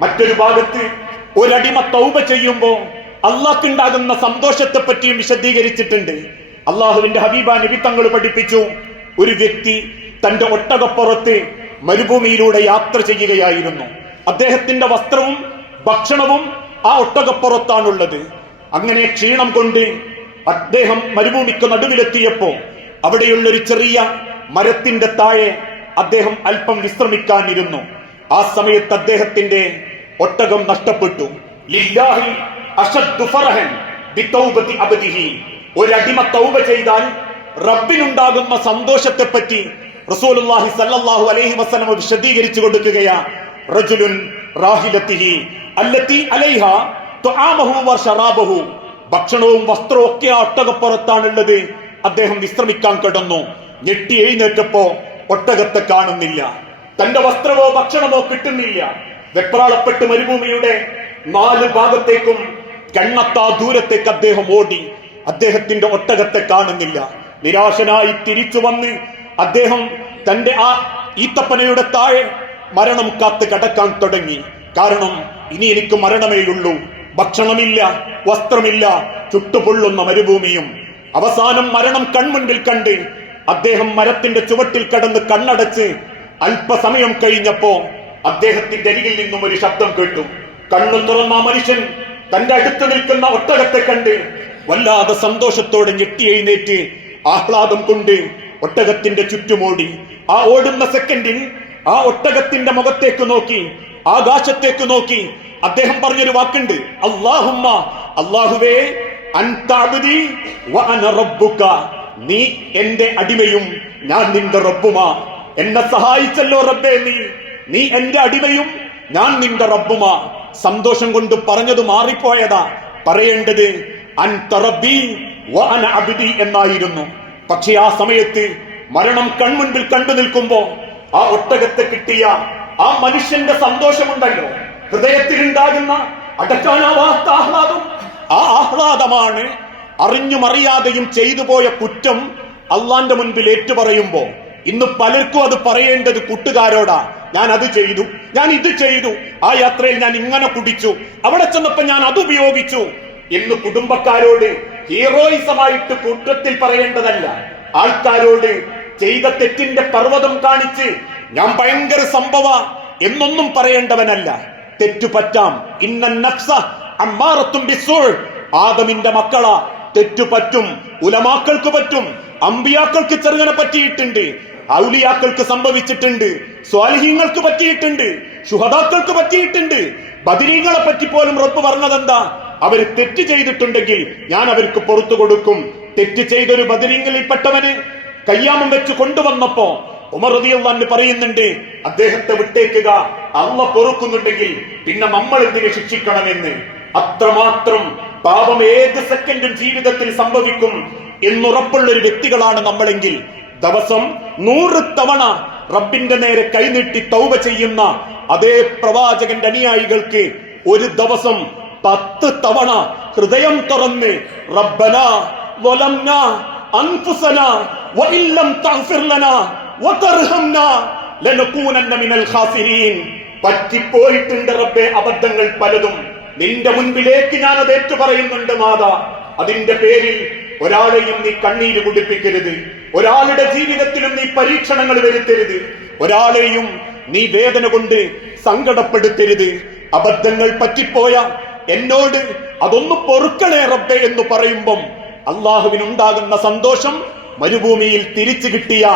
മറ്റൊരു ഭാഗത്ത് ഒരടിമ തൗബ ചെയ്യുമ്പോ അള്ളാഹ്ക്കുണ്ടാകുന്ന സന്തോഷത്തെ പറ്റിയും വിശദീകരിച്ചിട്ടുണ്ട്. അള്ളാഹുവിന്റെ ഹബീബ തങ്ങൾ പഠിപ്പിച്ചു ഒരു വ്യക്തി തന്റെ ഒട്ടകപ്പുറത്ത് മരുഭൂമിയിലൂടെ യാത്ര ചെയ്യുകയായിരുന്നു. അദ്ദേഹത്തിന്റെ വസ്ത്രവും ഭക്ഷണവും ആ ഒട്ടകപ്പുറത്താണുള്ളത്. അങ്ങനെ ക്ഷീണം കൊണ്ട് അദ്ദേഹം മരുഭൂമിക്ക് നടുവിലെത്തിയപ്പോ അവിടെയുള്ള ഒരു ചെറിയ മരത്തിന്റെ താഴെ അദ്ദേഹം അല്പം വിശ്രമിക്കാനിരുന്നു. ആ സമയത്ത് അദ്ദേഹത്തിന്റെ ഒട്ടകം നഷ്ടപ്പെട്ടു. ഒരടിമ തൗബ ചെയ്താൽ റബ്ബിനുണ്ടാകുന്ന സന്തോഷത്തെ പറ്റി റസൂലുള്ളാഹി സല്ലല്ലാഹു അലൈഹി വസല്ലം വിശദീകരിച്ചു കൊടുക്കുകയാ. റജുലുൻ റാഹിലത്തിഹി അല്ലത്തി അലൈഹ തുആമഹു വ ശറാബഹു ഭക്ഷണവും വസ്ത്രവും ഒക്കെ ആ ഒട്ടകപ്പുറത്താണുള്ളത്. അദ്ദേഹം വിശ്രമിക്കാൻ കിടന്നു. ഞെട്ടി എഴുന്നേറ്റപ്പോ ഒട്ടകത്തെ കാണുന്നില്ല. തന്റെ വസ്ത്രമോ ഭക്ഷണമോ കിട്ടുന്നില്ല. വെപ്രാളപ്പെട്ട് മരുഭൂമിയുടെ നാല് ഭാഗത്തേക്കും കണ്ണത്താ ദൂരത്തേക്ക് അദ്ദേഹം ഓടി. അദ്ദേഹത്തിന്റെ ഒട്ടകത്തെ കാണുന്നില്ല. നിരാശനായി തിരിച്ചു വന്ന് അദ്ദേഹം തന്റെ ആ ഈത്തപ്പനയുടെ താഴെ മരണം കാത്ത് കടക്കാൻ തുടങ്ങി. കാരണം ഇനി എനിക്ക് മരണമേയുള്ളൂ ഭക്ഷണമില്ല വസ്ത്രമില്ല ചുട്ടുപൊള്ളുന്ന മരുഭൂമിയും. അവസാനം മരണം കൺമുൻപിൽ കണ്ട് അദ്ദേഹം മരത്തിന്റെ ചുവട്ടിൽ കടന്ന് കണ്ണടച്ച് അല്പസമയം കഴിഞ്ഞപ്പോ അദ്ദേഹത്തിന്റെ അരികിൽ നിന്നും ഒരു ശബ്ദം കേട്ടു. കണ്ണു തുറന്ന മനുഷ്യൻ തന്റെ അടുത്ത് നിൽക്കുന്ന ഒട്ടകത്തെ കണ്ട് വല്ലാതെ സന്തോഷത്തോടെ ഞെട്ടി എഴുന്നേറ്റ് ആഹ്ലാദം കൊണ്ട് ഒട്ടകത്തിന്റെ ചുറ്റുമോടി. ആ ഓടുന്ന സെക്കൻഡിൽ ആ ഒട്ടകത്തിന്റെ മുഖത്തേക്ക് നോക്കി ആകാശത്തേക്ക് നോക്കി. അദ്ദേഹം പറഞ്ഞൊരു വാക്കുണ്ട് അള്ളാഹുമ്മ അള്ളാഹുവേ നീ എന്റെ അടിമയും ഞാൻ നിന്റെ റബ്ബുമാ. എന്നെ സഹായിച്ചല്ലോ റബ്ബേ നീ. നീ എന്റെ അടിമയും ഞാൻ നിന്റെ റബ്ബുമാ. സന്തോഷം കൊണ്ട് പറഞ്ഞത് മാറിപ്പോയതാ. പറയേണ്ടത് അന അബ്ദി എന്നായിരുന്നു. പക്ഷെ ആ സമയത്ത് മരണം കൺമുൻപിൽ കണ്ടു നിൽക്കുമ്പോ ആ ഒട്ടകത്തെ കിട്ടിയ ആ മനുഷ്യന്റെ സന്തോഷമുണ്ടല്ലോ. ഹൃദയത്തിൽ ഉണ്ടാകുന്ന അടക്കാനാവാത്ത ആഹ്ലാദം. ആ ആഹ്ലാദമാണ് അറിഞ്ഞുമറിയാതെയും ചെയ്തു പോയ കുറ്റം അള്ളാന്റെ മുൻപിൽ ഏറ്റുപറയുമ്പോ ഇന്ന് പലർക്കും അത് പറയേണ്ടത് കൂട്ടുകാരോടാ. ഞാൻ അത് ചെയ്തു. ഞാൻ ഇത് ചെയ്തു. ആ യാത്രയിൽ ഞാൻ ഇങ്ങനെ കുടിച്ചു. അവിടെ ചെന്നപ്പോ ഞാൻ അത് ഉപയോഗിച്ചു. ഇന്ന് കുടുംബക്കാരോട് ഹീറോയിസമായിട്ട് കൂട്ടത്തിൽ പറയേണ്ടതല്ല. ആൾക്കാരോട് ചെയ്ത തെറ്റിന്റെ പർവതം കാണിച്ച് ഞാൻ ഭയങ്കര സംഭവ എന്നൊന്നും പറയേണ്ടവനല്ല. തെറ്റു പറ്റാം. ഇന്ന നഫ്സ അമ്മാറത്തും ആദമിന്റെ മക്കളാ. തെറ്റു പറ്റും. ഉലമാക്കൾക്ക് പറ്റും. അമ്പിയാക്കൾക്ക് ചെറുങ്ങനെ പറ്റിയിട്ടുണ്ട്. ഔലിയാക്കൾക്ക് സംഭവിച്ചിട്ടുണ്ട് സ്വാലിഹ്യങ്ങൾക്ക് പറ്റിയിട്ടുണ്ട് ശുഹദാക്കൾക്ക് പറ്റിയിട്ടുണ്ട്. ബദിരീങ്ങളെ പറ്റി പോലും റബ്ബ് പറഞ്ഞതെന്താ? അവർ തെറ്റ് ചെയ്തിട്ടുണ്ടെങ്കിൽ ഞാൻ അവർക്ക് പുറത്തു കൊടുക്കും. തെറ്റ് ചെയ്തൊരു ബദിരീങ്ങളിൽപ്പെട്ടവന് കയ്യാമം വെച്ച് കൊണ്ടുവന്നപ്പോ ഉമർ റളിയല്ലാഹു പറയുന്നുണ്ട് അദ്ദേഹത്തെ വിട്ടേക്കുക അള്ള പൊറുക്കുന്നുണ്ടെങ്കിൽ പിന്നെ നമ്മൾ എന്തിനു ശിക്ഷിക്കണമെന്ന്? അത്രമാത്രം പാപം ഏത് സെക്കൻഡും ജീവിതത്തിൽ സംഭവിക്കും എന്നുറപ്പുള്ള ഒരു വ്യക്തികളാണ് നമ്മളെങ്കിൽ ദിവസം നൂറ് തവണ റബ്ബിന്റെ നേരെ കൈനീട്ടി തൗബ ചെയ്യുന്ന അതേ പ്രവാചകന്റെ അനുയായികൾക്ക് ഒരു ദിവസം പത്ത് തവണ ഹൃദയം തുറന്ന് റബ്ബന വലംന അൻഫുസന വഇല്ലം തഗ്ഫിർ ലനാ വതർഹംന ലനകൂനന്ന മിനൽ ഖാസിരീൻ. പറ്റിപ്പോയിട്ടുണ്ട് റബ്ബേ അബദ്ധങ്ങൾ പലതും. നിന്റെ മുൻപിലേക്ക് ഞാൻ അത് ഏറ്റു പറയുന്നുണ്ട് മാതാ. അതിന്റെ പേരിൽ ഒരാളെയും നീ കണ്ണീര് കുടിപ്പിക്കരുത്. ഒരാളുടെ ജീവിതത്തിലും നീ പരീക്ഷണങ്ങൾ വരുത്തരുത്. ഒരാളെയും നീ വേദന കൊണ്ട് സങ്കടപ്പെടുത്തരുത്. അബദ്ധങ്ങൾ പറ്റിപ്പോയ എന്നോട് അതൊന്ന് പൊറുക്കണേ റബ്ബെ എന്ന് പറയുമ്പം അള്ളാഹുവിനുണ്ടാകുന്ന സന്തോഷം മരുഭൂമിയിൽ തിരിച്ചു കിട്ടിയ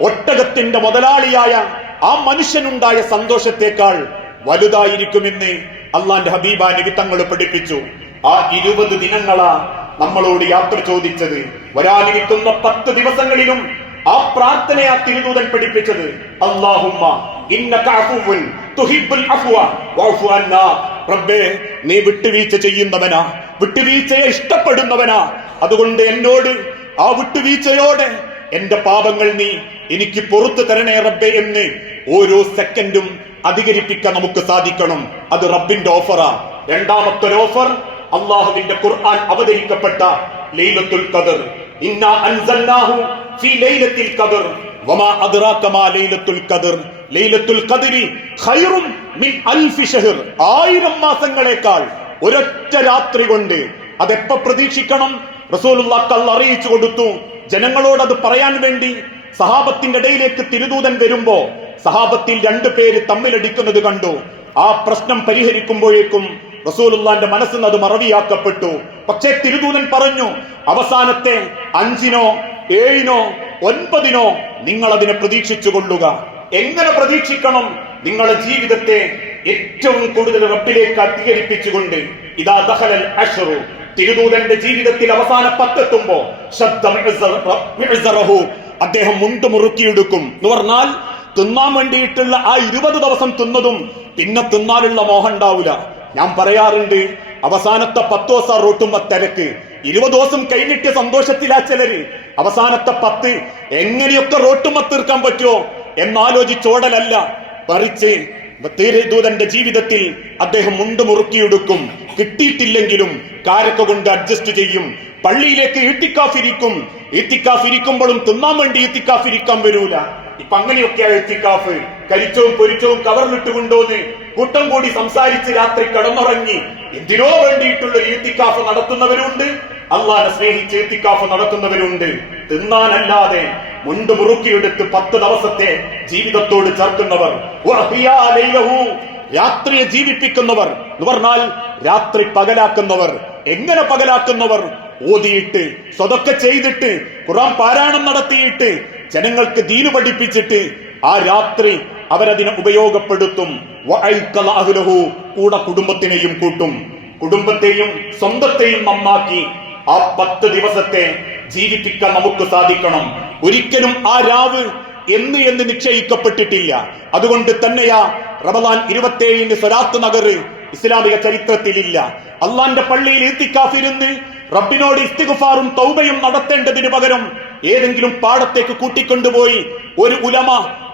ഒട്ടകത്തിന്റെ മുതലാളിയായ ആ മനുഷ്യനുണ്ടായ സന്തോഷത്തെക്കാൾ വലുതായിരിക്കുമെന്ന് അള്ളാന്റെ ഹബീബ നബി തങ്ങൾ പഠിപ്പിച്ചു. ആ ഇരുപത് ദിനങ്ങളാ നമ്മളോട് യാത്ര ചോദിച്ചത്. വരാനിരിക്കുന്ന പത്ത് ദിവസങ്ങളിലും ആ പ്രാർത്ഥനയാ തിരുദൂതൻ പഠിപ്പിച്ചത്. അള്ളാഹുമ്മ റബ്ബേ നീ വിട്ടുവീഴ്ച ചെയ്യുന്നവനാ. വിട്ടുവീഴ്ചയെ ഇഷ്ടപ്പെടുന്നവനാ. അതുകൊണ്ട് എന്നോട് ആ വിട്ടുവീഴ്ചയോടെ എന്റെ പാപങ്ങൾ നീ എനിക്ക് പുറത്തു തരണേ റബ്ബേ എന്ന് ഓരോ സെക്കൻഡും അധികരിപ്പിക്കാൻ നമുക്ക് സാധിക്കണം. അത് റബ്ബിന്റെ ഓഫറാ രണ്ടാമത്തെ ഓഫർ അള്ളാഹുവിന്റെ ഖുർആൻ അവതരിക്കപ്പെട്ട ലൈലത്തുൽ ഖദർ. ഇന്നാ അൻസൽനാഹു ഫീ ലൈലത്തിൽ ഖദർ. വമാ അദ്റാക മാ ലൈലത്തുൽ ഖദർ. ലൈലത്തുൽ ഖദരി ഖൈറും മിൻ അൽഫി ഷഹർ. ആയിരം മാസങ്ങളേക്കാൾ ഒരൊറ്റ രാത്രി കൊണ്ട് അതെപ്പോ പ്രതീക്ഷിക്കണം? റസൂലുള്ളാഹ് അല്ല അറിയിച്ചു കൊടുത്തു. ജനങ്ങളോട് അത് പറയാൻ വേണ്ടി സഹാബത്തിന്റെ ഇടയിലേക്ക് തിരുദൂതൻ വരുമ്പോ സഹാബത്തിൽ രണ്ടു പേര് തമ്മിലടിക്കുന്നത് കണ്ടു. ആ പ്രശ്നം പരിഹരിക്കുമ്പോഴേക്കും റസൂലുള്ളാന്റെ മനസ്സിൽ അത് മറവിയാക്കപ്പെട്ടു. പക്ഷേ തിരുദൂതൻ പറഞ്ഞു അവസാനത്തെ അഞ്ചിനോ ഏഴിനോ ഒൻപതിനോ നിങ്ങൾ അതിനെ പ്രതീക്ഷിച്ചു കൊള്ളുക എങ്ങനെ പ്രതീക്ഷിക്കണം? നിങ്ങളുടെ ജീവിതത്തെ ഏറ്റവും കൂടുതൽ റബ്ബിലേക്ക് അധികരിപ്പിച്ചുകൊണ്ട്. ഇതാ ദഹലൽ അഷറു. തിരുദൂതന്റെ ജീവിതത്തിൽ അവസാന പത്തെത്തുമ്പോ ശബ്ദം. അദ്ദേഹം മുണ്ട് മുറുക്കിയെടുക്കും. എന്ന് പറഞ്ഞാൽ തിന്നാൻ വേണ്ടിയിട്ടുള്ള ആ ഇരുപത് ദിവസം തിന്നതും പിന്നെ തിന്നാനുള്ള മോഹം ഉണ്ടാവില്ല. ഞാൻ പറയാറുണ്ട് അവസാനത്തെ പത്ത് ദിവസം റൂട്ടുമ്പോ തിരക്ക്. ഇരുപത് ദിവസം കഴിഞ്ഞിട്ട് സന്തോഷത്തിലാ ചിലര്. അവസാനത്തെ പത്ത് എങ്ങനെയൊക്കെ റോട്ടുമ തീർക്കാൻ പറ്റുമോ എന്നാലോചിച്ചോടലല്ല. പറിച്ച് തീരദൂതന്റെ ജീവിതത്തിൽ അദ്ദേഹം മുണ്ട് മുറുക്കിയെടുക്കും. കിട്ടിയിട്ടില്ലെങ്കിലും കാരക്ക കൊണ്ട് അഡ്ജസ്റ്റ് ചെയ്യും. പള്ളിയിലേക്ക് ഈട്ടിക്കാഫിരിക്കും ഈട്ടിക്കാഫിരിക്കുമ്പോഴും തിന്നാൻ വേണ്ടി ഈട്ടിക്കാഫിരിക്കാൻ വരൂല. ഇപ്പൊ അങ്ങനെയൊക്കെയാണ് എത്തിക്കാഫ് കരിച്ചവും പൊരിച്ചവും കവറിലിട്ടുകൊണ്ടോന്ന് കൂട്ടം കൂടി സംസാരിച്ച് രാത്രി കടന്നുറങ്ങി എന്തിനോ വേണ്ടിയിട്ടുള്ള ഈത്തിക്കാഫ് നടത്തുന്നവരുണ്ട്. അള്ളാനെ സ്നേഹിച്ച് ഈത്തിക്കാഫ് നടത്തുന്നവരുണ്ട്. തിന്നാനല്ലാതെ മുണ്ട് മുറുക്കിയെടുത്ത് പത്ത് ദിവസത്തെ ജീവിതത്തോട് ചേർക്കുന്നവർ. രാത്രിയെ ജീവിപ്പിക്കുന്നവർ. എന്ന് പറഞ്ഞാൽ രാത്രി പകലാക്കുന്നവർ. എങ്ങനെ പകലാക്കുന്നവർ? ഓതിയിട്ട് സ്വതൊക്കെ ചെയ്തിട്ട് ഖുറാൻ പാരായണം നടത്തിയിട്ട് ജനങ്ങൾക്ക് ദീന് പഠിപ്പിച്ചിട്ട് ആ രാത്രി അവരതിനെ ഉപയോഗപ്പെടുത്തും. കൂടെ കുടുംബത്തിനെയും കൂട്ടും. കുടുംബത്തെയും സ്വന്തത്തെയും നന്നാക്കി ആ പത്ത് ദിവസത്തെ ജീവിപ്പിക്കാൻ നമുക്ക് സാധിക്കണം. ഒരിക്കലും ആ രാവ് എന്ന് എന്ന് നിശ്ചയിക്കപ്പെട്ടിട്ടില്ല. അതുകൊണ്ട് തന്നെയാ റമദാൻ ഇരുപത്തേഴിന് സ്വലാത്ത് നഗർ ഇസ്ലാമിക ചരിത്രത്തിലില്ല. അള്ളാന്റെ പള്ളിയിൽ ഇരുത്തിക്കാഫിരുന്ന് റബ്ബിനോട് ഇസ്തിഗുഫാറും തൗബയും നടത്തേണ്ടതിനു പകരം ഏതെങ്കിലും പാടത്തേക്ക് കൂട്ടിക്കൊണ്ടുപോയി ഒരു ഉലമ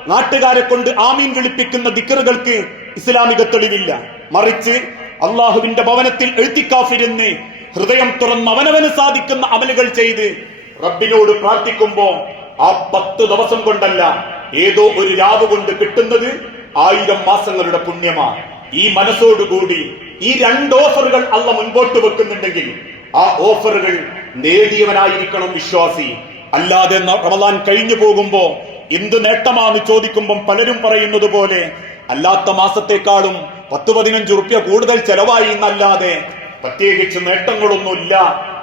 നാട്ടുകാരെ കൊണ്ട് ആമീൻ വിളിപ്പിക്കുന്ന ദിക്കറുകൾക്ക് ഇസ്ലാമിക തെളിവില്ല. മറിച്ച് അള്ളാഹുവിന്റെ ഭവനത്തിൽ എഴുത്തിക്കാഫിരുന്ന് ഹൃദയം തുറന്ന് അവനവന് സാധിക്കുന്ന അമലുകൾ ചെയ്ത് റബ്ബിനോട് പ്രാർത്ഥിക്കുമ്പോ ആ പത്ത് ദിവസം കൊണ്ടല്ല ഏതോ ഒരു രാവ് കൊണ്ട് കിട്ടുന്നത് ആയിരം മാസങ്ങളുടെ പുണ്യമാണ് ഈ മനസ്സോടുകൂടി ഈ രണ്ട് ഓഫറുകൾ അല്ല മുൻപോട്ട് വെക്കുന്നുണ്ടെങ്കിൽ ആ ഓഫറുകൾ നേടിയവനായിരിക്കണം വിശ്വാസി. അല്ലാതെ റമദാൻ കഴിഞ്ഞു പോകുമ്പോ എന്ത് നേട്ടമാന്ന് ചോദിക്കുമ്പം പലരും പറയുന്നത് പോലെ അല്ലാത്ത മാസത്തെക്കാളും പത്ത് പതിനഞ്ച് റുപ്യ കൂടുതൽ ചെലവായി എന്നല്ലാതെ പ്രത്യേകിച്ച് നേട്ടങ്ങളൊന്നുമില്ല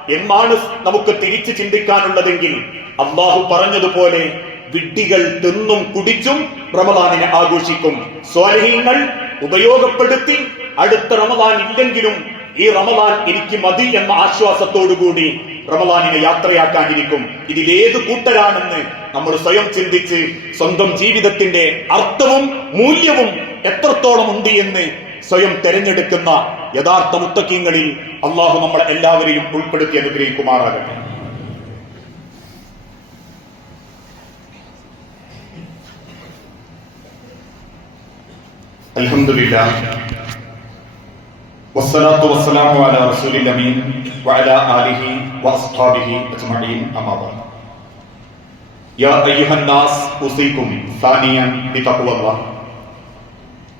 എന്നാണ് നമുക്ക് തിരിച്ചു ചിന്തിക്കാനുള്ളതെങ്കിൽ അള്ളാഹു പറഞ്ഞതുപോലെ വിഡ്ഢികൾ തിന്നും കുടിച്ചും റമദാനിനെ ആഘോഷിക്കും. സ്വാലഹീങ്ങൾ ഉപയോഗപ്പെടുത്തി അടുത്ത റമദാൻ ഇല്ലെങ്കിലും ഈ റമദാൻ എനിക്ക് മതി എന്ന ആശ്വാസത്തോടുകൂടി റമദാനിനെ യാത്രയാക്കാനിരിക്കും. ഇതിലേത് കൂട്ടരാണെന്ന് നമ്മൾ സ്വയം ചിന്തിച്ച് സ്വന്തം ജീവിതത്തിന്റെ അർത്ഥവും മൂല്യവും എത്രത്തോളം ഉണ്ട് എന്ന് സ്വയം തെരഞ്ഞെടുക്കുന്ന യഥാർത്ഥ മുത്തക്കീങ്ങളിൽ അള്ളാഹു നമ്മൾ എല്ലാവരെയും ഉൾപ്പെടുത്തി അനുഗ്രഹിക്കുമാറാകട്ടെ. അൽഹംദുലില്ലാ والصلاة والسلام على رسول الأمين وعلى آله وأصحابه أجمعين أما بعد يا أيها الناس أوصيكم ثانيا بتقوى الله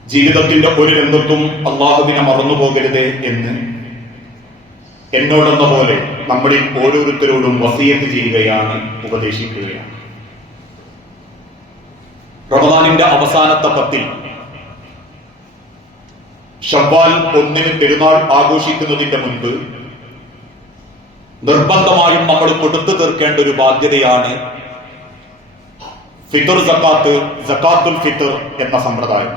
ജീവിതത്തിന്റെ ഒരു രംഗത്തും അള്ളാഹുവിനെ മറന്നു പോകരുത് എന്ന് എന്നോടെന്ന പോലെ നമ്മളിൽ ഓരോരുത്തരോടും വസീയത്ത് ചെയ്യുകയാണ് ഉപദേശിക്കുകയാണ് റമദാനിന്റെ അവസാനത്തെ പത്തിൽ ഷവ്വാൽ ഒന്നിന് പെരുന്നാൾ ആഘോഷിക്കുന്നതിന്റെ മുൻപ് നിർബന്ധമായും നമ്മൾ കൊടുത്തു തീർക്കേണ്ട ഒരു ബാധ്യതയാണ് ഫിത്തർ സക്കാത്ത് സക്കാത്തുൽ ഫിത്തർ എന്ന സമ്പ്രദായം.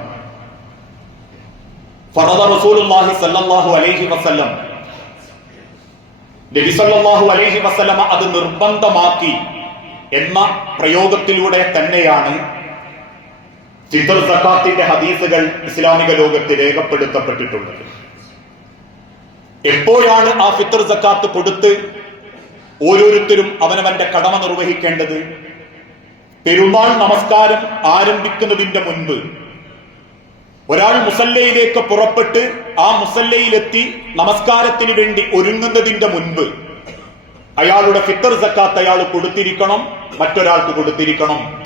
ഫറദ റസൂലുള്ളാഹി സല്ലല്ലാഹു അലൈഹി വസല്ലം നബി സല്ലല്ലാഹു അലൈഹി വസല്ലമ അത് നിർബന്ധമാക്കി എന്ന പ്രയോഗത്തിലൂടെ തന്നെയാണ് ഫിത്തർ സക്കാത്തിന്റെ ഹദീസുകൾ ഇസ്ലാമിക ലോകത്ത് രേഖപ്പെടുത്തപ്പെട്ടിട്ടുള്ളത് എപ്പോഴാണ് ആ ഫിത്തർ സക്കാത്ത് കൊടുത്ത് ഓരോരുത്തരും അവനവന്റെ കടമ നിർവഹിക്കേണ്ടത്? പെരുന്നാൾ നമസ്കാരം ആരംഭിക്കുന്നതിന്റെ മുൻപ് ഒരാൾ മുസല്ലയിലേക്ക് പുറപ്പെട്ട് ആ മുസല്ലയിലെത്തി നമസ്കാരത്തിന് വേണ്ടി ഒരുങ്ങുന്നതിന്റെ മുൻപ് അയാളുടെ ഫിത്തർ സക്കാത്ത് അയാൾ കൊടുത്തിരിക്കണം മറ്റൊരാൾക്ക് കൊടുത്തിരിക്കണം.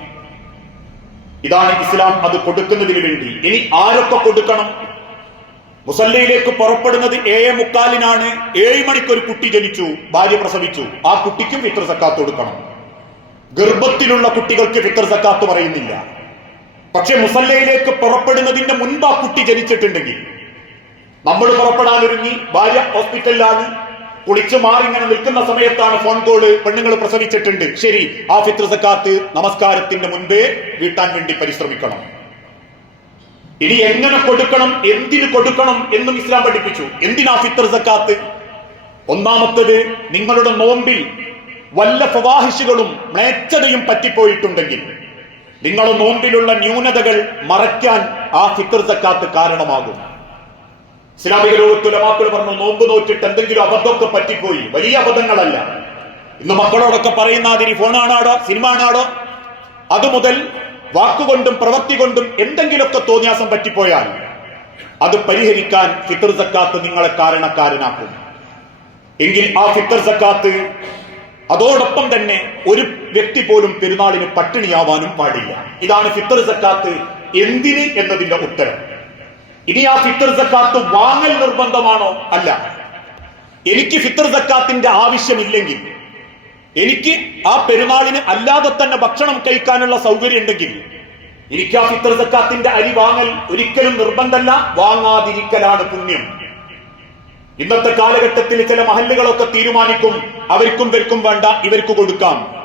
ഇതാണ് ഇസ്ലാം അത് കൊടുക്കുന്നതിന് വേണ്ടി. ഇനി ആരൊക്കെ കൊടുക്കണം? മുസല്ലയിലേക്ക് പുറപ്പെടുന്നത് ഏഴ് മുക്കാലിനാണ്. ഏഴ് മണിക്ക് ഒരു കുട്ടി ജനിച്ചു ഭാര്യ പ്രസവിച്ചു. ആ കുട്ടിക്കും ഫിത്ര സക്കാത്ത് കൊടുക്കണം. ഗർഭത്തിലുള്ള കുട്ടികൾക്ക് ഫിത്ര സക്കാത്ത് പറയുന്നില്ല. പക്ഷെ മുസല്ലയിലേക്ക് പുറപ്പെടുന്നതിന്റെ മുൻപ് ആ കുട്ടി ജനിച്ചിട്ടുണ്ടെങ്കിൽ. നമ്മൾ പുറപ്പെടാനൊരുങ്ങി ഭാര്യ ഹോസ്പിറ്റലിലാണ്. കുളിച്ചു മാറി ഇങ്ങനെ നിൽക്കുന്ന സമയത്താണ് ഫോൺ കോൾ പെണ്ണുങ്ങൾ പ്രസവിച്ചിട്ടുണ്ട് ശരി ആ ഫിത്ര സക്കാത്ത് നമസ്കാരത്തിന്റെ മുൻപേ വീട്ടാൻ വേണ്ടി പരിശ്രമിക്കണം. ഇനി എങ്ങനെ കൊടുക്കണം എന്തിന് കൊടുക്കണം എന്നും ഇസ്ലാം പഠിപ്പിച്ചു. എന്തിനാ ഫിത്ര സക്കാത്ത് ഒന്നാമത്തത് നിങ്ങളുടെ നോമ്പിൽ വല്ല ഫവാഹിഷുകളും മ്ലേച്ഛതയും പറ്റിപ്പോയിട്ടുണ്ടെങ്കിൽ നിങ്ങളുടെ നോമ്പിലുള്ള ന്യൂനതകൾ മറയ്ക്കാൻ ആ ഫിത്ര സക്കാത്ത് കാരണമാകും. ഇസ്ലാമിക ലോകത്തുലമാക്കൾ പറഞ്ഞു നോമ്പ് നോറ്റിട്ട് എന്തെങ്കിലും അബദ്ധമൊക്കെ പറ്റിപ്പോയി. വലിയ അബദ്ധങ്ങളല്ല. ഇന്ന് മക്കളോടൊക്കെ പറയുന്ന അതിരി ഫോണാണാടോ സിനിമ ആണാടോ അതുമുതൽ വാക്കുകൊണ്ടും പ്രവൃത്തി കൊണ്ടും എന്തെങ്കിലുമൊക്കെ തോന്നിയാസം പറ്റിപ്പോയാൽ അത് പരിഹരിക്കാൻ ഫിത്തർ സക്കാത്ത് നിങ്ങളെ കാരണക്കാരനാക്കും. എങ്കിൽ ആ ഫിത്തർ സക്കാത്ത് അതോടൊപ്പം തന്നെ ഒരു വ്യക്തി പോലും പെരുന്നാളിന് പട്ടിണിയാവാനും പാടില്ല. ഇതാണ് ഫിത്തർ സക്കാത്ത് എന്തിന് എന്നതിന്റെ ഉത്തരം. ഇനി ആ ഫിത്തർ സക്കാത്ത് വാങ്ങൽ നിർബന്ധമാണോ? അല്ല. എനിക്ക് ഫിത്തർ സക്കാത്തിന്റെ ആവശ്യമില്ലെങ്കിൽ എനിക്ക് ആ പെരുന്നാളിന് അല്ലാതെ തന്നെ ഭക്ഷണം കഴിക്കാനുള്ള സൗകര്യം ഉണ്ടെങ്കിൽ എനിക്ക് ആ ഫിത്തർ സക്കാത്തിന്റെ അരി വാങ്ങൽ ഒരിക്കലും നിർബന്ധമല്ല വാങ്ങാതിരിക്കലാണ് പുണ്യം. ഇന്നത്തെ കാലഘട്ടത്തിൽ ചില മഹല്ലുകളൊക്കെ തീരുമാനിക്കും അവർക്കും ഇവർക്കും വേണ്ട ഇവർക്ക് കൊടുക്കാം.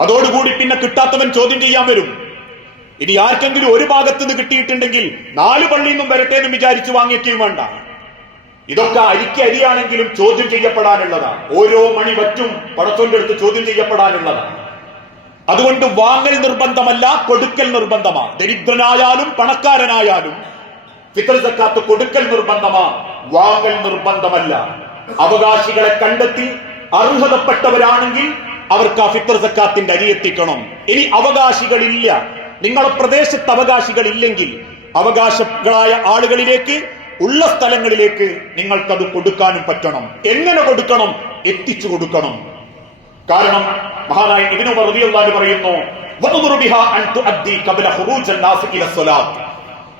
അതോടുകൂടി പിന്നെ കിട്ടാത്തവൻ ചോദ്യം ചെയ്യാൻ വരും. ഇനി ആർക്കെങ്കിലും ഒരു ഭാഗത്ത് നിന്ന് കിട്ടിയിട്ടുണ്ടെങ്കിൽ നാല് പള്ളിയിൽ നിന്നും വരട്ടെ എന്ന് വിചാരിച്ചു വാങ്ങിയൊക്കെയും വേണ്ട. ഇതൊക്കെ അരിക്ക് അരിയാണെങ്കിലും ചോദ്യം ചെയ്യപ്പെടാനുള്ളതാണ് ഓരോ മണി വറ്റും പടച്ചോന്റെ അടുത്ത് ചോദ്യം ചെയ്യപ്പെടാനുള്ളതാണ് അതുകൊണ്ട് വാങ്ങൽ നിർബന്ധമല്ല കൊടുക്കൽ നിർബന്ധമാ. ദരിദ്രനായാലും പണക്കാരനായാലും ഫിത്തർ സക്കാത്ത് കൊടുക്കൽ നിർബന്ധമാ വാങ്ങൽ നിർബന്ധമല്ല. അവകാശികളെ കണ്ടെത്തി അർഹതപ്പെട്ടവരാണെങ്കിൽ അവർക്ക് ആ ഫിത്തർ സക്കാത്തിന്റെ അരി എത്തിക്കണം. ഇനി അവകാശികളില്ല. നിങ്ങളെ പ്രദേശത്ത് അവകാശികൾ ഇല്ലെങ്കിൽ അവകാശങ്ങളായ ആളുകളിലേക്ക് ഉള്ള സ്ഥലങ്ങളിലേക്ക് നിങ്ങൾക്കത് കൊടുക്കാനും പറ്റണം. എങ്ങനെ കൊടുക്കണം? എത്തിച്ചു കൊടുക്കണം. കാരണം മഹാനായ റളിയല്ലാഹു അൻഹു പറയുന്നു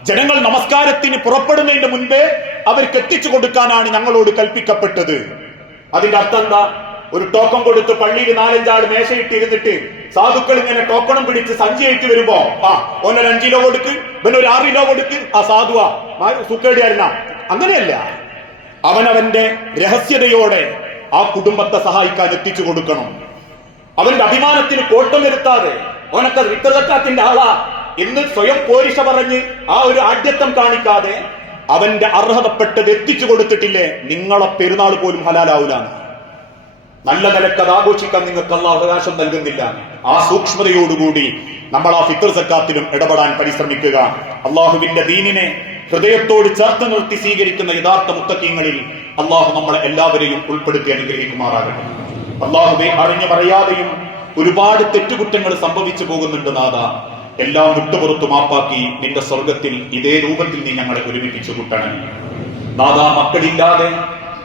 ജനങ്ങൾ നമസ്കാരത്തിന് പുറപ്പെടുന്നതിന്റെ മുൻപേ അവർക്ക് എത്തിച്ചു കൊടുക്കാനാണ് ഞങ്ങളോട് കൽപ്പിക്കപ്പെട്ടത്. അതിന്റെ അർത്ഥം എന്താ? ഒരു ടോക്കൺ കൊടുത്ത് പള്ളിയിൽ നാലഞ്ചാൾ മേശയിട്ട് ഇരുന്നിട്ട് സാധുക്കൾ ഇങ്ങനെ ടോക്കണും പിടിച്ച് സഞ്ചിയായിട്ട് വരുമ്പോ ആ ഒന്നൊരു അഞ്ച് കിലോ കൊടുക്ക് ഒരു ആറ് കിലോ കൊടുക്ക്. ആ സാധുവാ സുക്കേടിയായിരുന്ന. അങ്ങനെയല്ല. അവനവന്റെ രഹസ്യതയോടെ ആ കുടുംബത്തെ സഹായിക്കാൻ എത്തിച്ചു കൊടുക്കണം. അവന്റെ അഭിമാനത്തിന് കോട്ടം വരുത്താതെ ഓനൊക്കെ റിക്കതക്കാത്തിന്റെ ആളാ എന്ന് സ്വയം പോരിഷ പറഞ്ഞ് ആ ഒരു ആഢ്യത്വം കാണിക്കാതെ അവന്റെ അർഹതപ്പെട്ടത് എത്തിച്ചു കൊടുത്തിട്ടില്ലേ നിങ്ങളെ പെരുന്നാൾ പോലും ഹലാലാവൂലാണ് നല്ല നിലയ്ക്ക് അത് ആഘോഷിക്കാൻ നിങ്ങൾക്ക് അള്ള അവകാശം നൽകുന്നില്ല. ആ സൂക്ഷ്മതയോടുകൂടി നമ്മൾ ആ ഫിത്തർ സക്കാത്തിലും ഇടപെടാൻ പരിശ്രമിക്കുക. അള്ളാഹുവിന്റെ ദീനിനെ ഹൃദയത്തോട് ചേർത്ത് നിർത്തി സ്വീകരിക്കുന്ന യഥാർത്ഥ മുത്തക്കീങ്ങളിൽ അള്ളാഹു നമ്മളെ എല്ലാവരെയും ഉൾപ്പെടുത്തി അനുഗ്രഹിക്കുമാറാകട്ടെ. അള്ളാഹുവെ അറിഞ്ഞു പറയാതെയും ഒരുപാട് തെറ്റുകുറ്റങ്ങൾ സംഭവിച്ചു പോകുന്നുണ്ട് നാഥ. എല്ലാം വിട്ടുപുറത്തു മാപ്പാക്കി നിന്റെ സ്വർഗത്തിൽ ഇതേ രൂപത്തിൽ നീ ഞങ്ങളെ ഒരുമിപ്പിച്ചു കൂട്ടണം. നാഥ മക്കളില്ലാതെ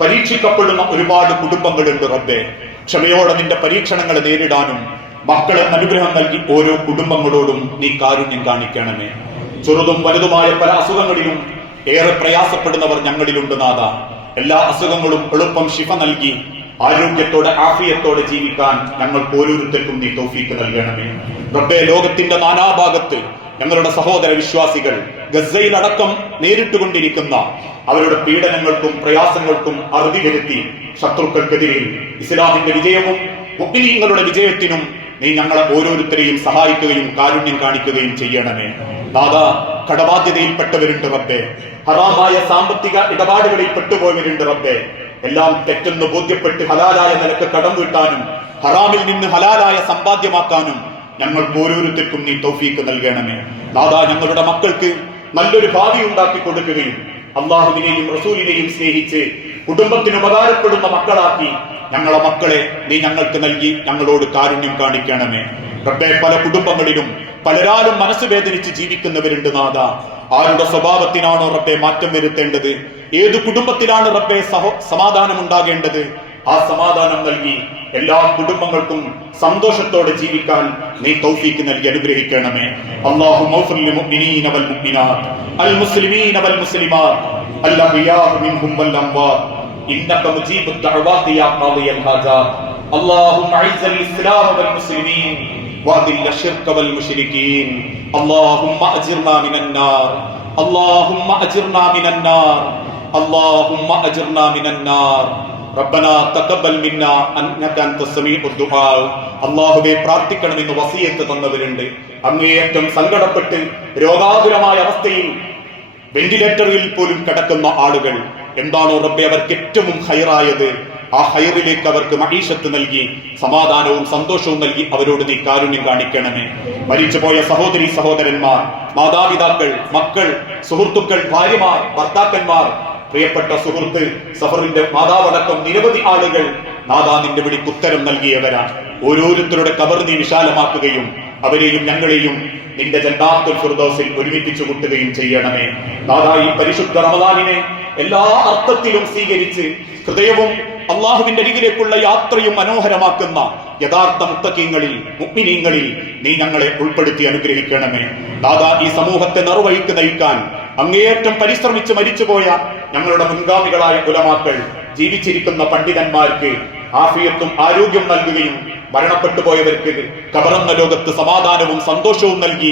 പരീക്ഷിക്കപ്പെടുന്ന ഒരുപാട് കുടുംബങ്ങളുണ്ട് റബ്ബെ. ക്ഷമയോടെ നിന്റെ പരീക്ഷണങ്ങളെ നേരിടാനും മക്കളെ അനുഗ്രഹം നൽകി ഓരോ കുടുംബങ്ങളോടും നീ കാരുണ്യം കാണിക്കണമേ. ചെറുതും വലുതുമായ പല അസുഖങ്ങളിലും ഏറെ പ്രയാസപ്പെടുന്നവർ ഞങ്ങളിലുണ്ട് നാഥ. എല്ലാ അസുഖങ്ങളും എളുപ്പം ശിഫ നൽകി ആരോഗ്യത്തോടെ ആഫിയത്തോടെ ജീവിക്കാൻ ഞങ്ങൾക്ക് ഓരോരുത്തർക്കും നീ തോഫീക്ക് നൽകണമേ. റബ്ബെ ലോകത്തിന്റെ നാനാഭാഗത്ത് ഞങ്ങളുടെ സഹോദര വിശ്വാസികൾ ഗസയിലടക്കം നേരിട്ടുകൊണ്ടിരിക്കുന്ന അവരുടെ പീഡനങ്ങൾക്കും പ്രയാസങ്ങൾക്കും അറുതി വരുത്തി ശത്രുക്കൾക്കെതിരെ ഇസ്ലാമിന്റെ വിജയവും മുഗ്നീങ്ങളുടെ വിജയത്തിനും നീ ഞങ്ങളെ ഓരോരുത്തരെയും സഹായിക്കുകയും കാരുണ്യം കാണിക്കുകയും ചെയ്യണമേ. ദാദാ കടബാധ്യതയിൽപ്പെട്ടവരുണ്ട് റബ്ബെ. ഹറാമായ സാമ്പത്തിക ഇടപാടുകളിൽ പെട്ടുപോയവരുണ്ട് റബ്ബെ. എല്ലാം തെറ്റെന്ന് ബോധ്യപ്പെട്ട് ഹലാലായ നിലയ്ക്ക് കടം വീട്ടാനും ഹറാമിൽ നിന്ന് ഹലാലായ സമ്പാദ്യമാക്കാനും ഞങ്ങൾക്ക് ഓരോരുത്തർക്കും നീ തൗഫീക്ക് നൽകണമേ. ദാദാ ഞങ്ങളുടെ മക്കൾക്ക് നല്ലൊരു ഭാവി ഉണ്ടാക്കി കൊടുക്കുകയും അള്ളാഹുവിനെയും റസൂലിനെയും സ്നേഹിച്ച് കുടുംബത്തിന് ഉപകാരപ്പെടുന്ന മക്കളാക്കി ഞങ്ങളെ മക്കളെ നീ ഞങ്ങൾക്ക് നൽകി ഞങ്ങളോട് കാരുണ്യം കാണിക്കണമേ. റബ്ബെ പല കുടുംബങ്ങളിലും പലരാലും മനസ്സ് വേദനിച്ച് ജീവിക്കുന്നവരുണ്ട് നാഥ ആരുടെ സ്വഭാവത്തിനാണോ റബ്ബെ മാറ്റം വരുത്തേണ്ടത്? ഏത് കുടുംബത്തിലാണ് റബ്ബെ സഹോ സമാധാനം ഉണ്ടാകേണ്ടത് ആ സമാധാനം നൽകി എല്ലാ കുടുംബങ്ങൾക്കും സന്തോഷത്തോടെ ജീവിക്കാൻ നീ തൗഫീക്ക് നൽകി അനുഗ്രഹിക്കണമേ അല്ലാഹു മഗ്ഫിർ മുഅ്മിനീന വൽ മുഅ്മിനാത്ത് അൽ മുസ്ലിമീന വൽ മുസ്ലിമാത്ത് അൽഅഹ്യാഹു മിൻഹും വൽ അംവാത്ത് إنك مجيب الدعوات يا قاضي الحاجات اللهم أعز الإسلام والمسلمين وأذل الشرك والمشركين اللهم أجرنا من النار اللهم أجرنا من النار اللهم أجرنا من النار റബ്ബന തഖബ്ബൽ മിന്ന അന്നക അൻത സമീഉ ദുആ. അല്ലാഹുവേ പ്രാർത്ഥിക്കണമെന്ന് വസിയത്ത് തന്നവരുണ്ട്. അങ്ങേയറ്റം സങ്കടപ്പെട്ട് രോഗാതുരമായ അവസ്ഥയിൽ വെന്റിലേറ്ററിൽ പോലും കിടക്കുന്ന ആളുകൾ എന്താണോ റബ്ബെ അവർക്ക് ഏറ്റവും ഹൈറായത്? ആ ഹൈറിലേക്ക് അവർക്ക് മഹീഷത്ത് നൽകി സമാധാനവും സന്തോഷവും നൽകി അവരോട് നീ കാരുണ്യം കാണിക്കണമേ. മരിച്ചുപോയ സഹോദരി സഹോദരന്മാർ മാതാപിതാക്കൾ മക്കൾ സുഹൃത്തുക്കൾ ഭാര്യമാർ ഭർത്താക്കന്മാർ പ്രിയപ്പെട്ട സുഹൃത്ത് സഫറിന്റെ മാതാവടക്കം നിരവധി ആളുകൾ നാദാ നിന്റെ വിളിക്ക് ഉത്തരം നൽകിയവരാണ്. ഓരോരുത്തരുടെ കബർ നീ വിശാലമാക്കുകയും അവരെയും ഞങ്ങളെയും നിന്റെ ജന്താത്തുൽ ഫിർദോസിൽ ഒരുമിപ്പിച്ചു കൂട്ടുകയും ചെയ്യണമേ. നാദാ ഈ പരിശുദ്ധ റമദാനിനെ എല്ലാ അർത്ഥത്തിലും സ്വീകരിച്ച് ഹൃദയവും അള്ളാഹുവിന്റെ അരികിലേക്കുള്ള യാത്രയും മനോഹരമാക്കുന്ന യഥാർത്ഥ മുത്തക്കീങ്ങളിൽ മുക്മിനീങ്ങളിൽ നീ ഞങ്ങളെ ഉൾപ്പെടുത്തി അനുഗ്രഹിക്കണമേ. ദാദാ ഈ സമൂഹത്തെ നറുവഴിക്ക് നയിക്കാൻ അങ്ങേയറ്റം പരിശ്രമിച്ച് മരിച്ചുപോയ ഞങ്ങളുടെ മുൻഗാമികളായ കുലമാക്കൾ ജീവിച്ചിരിക്കുന്ന പണ്ഡിതന്മാർക്ക് ആഫിയത്തും ആരോഗ്യം നൽകുകയും മരണപ്പെട്ടു പോയവർക്ക് കബറന്ന ലോകത്ത് സമാധാനവും സന്തോഷവും നൽകി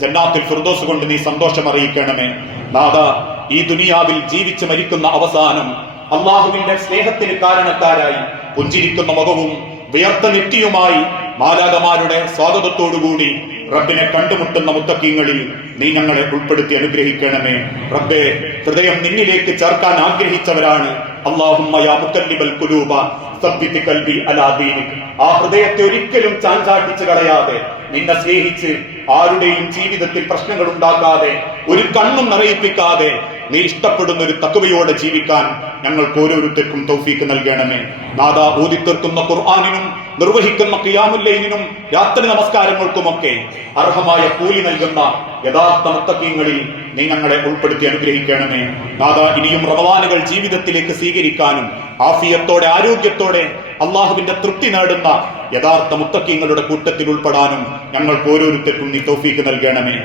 ജന്നാത്തിൽ ഫിർദോസ് കൊണ്ട് നീ സന്തോഷം അറിയിക്കണമേ. നാഥ ഈ ദുനിയാവിൽ ജീവിച്ച് മരിക്കുന്ന അവസാനം അള്ളാഹുവിന്റെ സ്നേഹത്തിന് കാരണക്കാരായി പുഞ്ചിരിക്കുന്ന മുഖവും വിയർത്ത നെറ്റിയുമായി മാലാകമാരുടെ സ്വാഗതത്തോടുകൂടി റബ്ബിനെ കണ്ടുമുട്ടുന്ന മുത്തക്കീങ്ങളിൽ നീ ഞങ്ങളെ ഉൾപ്പെടുത്തി അനുഗ്രഹിക്കണമേ. റബ്ബെ ഹൃദയം നിന്നിലേക്ക് ചേർക്കാൻ ആഗ്രഹിച്ചവരാണ് അള്ളാഹുമ്മ യാ മുക്കല്ലിബൽ കുലൂബ സബ്ബിത്ത് കൽബി അലാ ദീനിക്. ആ ഹൃദയത്തെ ഒരിക്കലും ചാഞ്ചാട്ടിച്ച് കളയാതെ നിന്നെ സ്നേഹിച്ച് ആരുടെയും ജീവിതത്തിൽ പ്രശ്നങ്ങൾ ഉണ്ടാക്കാതെ ഒരു കണ്ണും നിറയിപ്പിക്കാതെ നീ ഇഷ്ടപ്പെടുന്ന ഒരു തക്കവയോടെ ജീവിക്കാൻ ഞങ്ങൾക്ക് ഓരോരുത്തർക്കും തൗഫീക്ക് നൽകണമേ. നാദാ ഓതിത്തീർക്കുന്ന ഖുർആാനിനും നിർവഹിക്കുന്ന ഖിയാമുല്ലൈനിനും രാത്രി നമസ്കാരങ്ങൾക്കുമൊക്കെ അർഹമായ കൂലി നൽകുന്ന യഥാർത്ഥ മുത്തക്കീങ്ങളിൽ നിങ്ങളെ ഉൾപ്പെടുത്തി അനുഗ്രഹിക്കണമേ. നാഥ ഇനിയും റവാനുകൾ ജീവിതത്തിലേക്ക് സ്വീകരിക്കാനും ആഫിയത്തോടെ ആരോഗ്യത്തോടെ അള്ളാഹുവിന്റെ തൃപ്തി നേടുന്ന യഥാർത്ഥ മുത്തക്കീങ്ങളുടെ കൂട്ടത്തിൽ ഉൾപ്പെടാനും ഞങ്ങൾക്ക് ഓരോരുത്തർക്കും നീ തോഫീക്ക് നൽകണമേ.